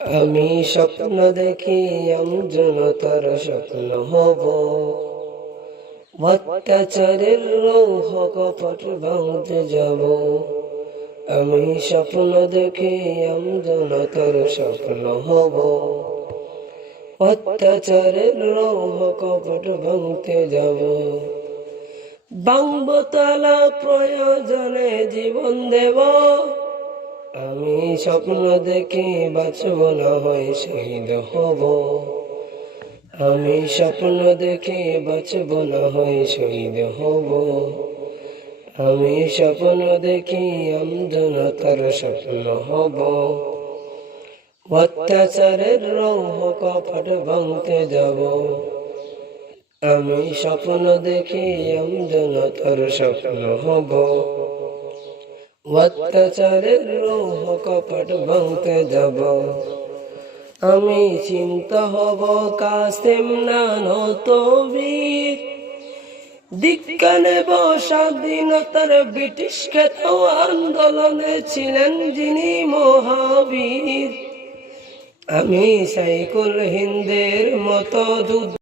আমি স্বপ্ন দেখি আমজনতার স্বপ্ন হব, অত্যাচারের লৌহ কপট ভাঙতে যাব। আমি স্বপ্ন দেখি আমজনতার স্বপ্ন হব, অত্যাচারের লৌহ কপট ভাঙতে যাব। ভাঙব তালা, প্রয়োজনে জীবন দেব। আমি স্বপ্ন দেখি বাঁচব না হয় শহীদ হব। আমি স্বপ্ন দেখি বাঁচব না হয় শহীদ হব। আমি স্বপ্ন দেখি আমজনতার স্বপ্ন হব, অত্যাচারের লৌহ কপট ভাঙতে যাব। আমি স্বপ্ন দেখি আমজনতার স্বপ্ন হব, অত্যাচারের লৌহ কপট ভাঙতে যাব। আমি চিন্তা হব কাসেম নানত বীর, দীক্ষা নেব স্বাধীনতার ব্রিটিশ খ্যাত আন্দোলনে ছিলেন যিনি মহাবীর। আমি সাইকুল হিন্দের মতো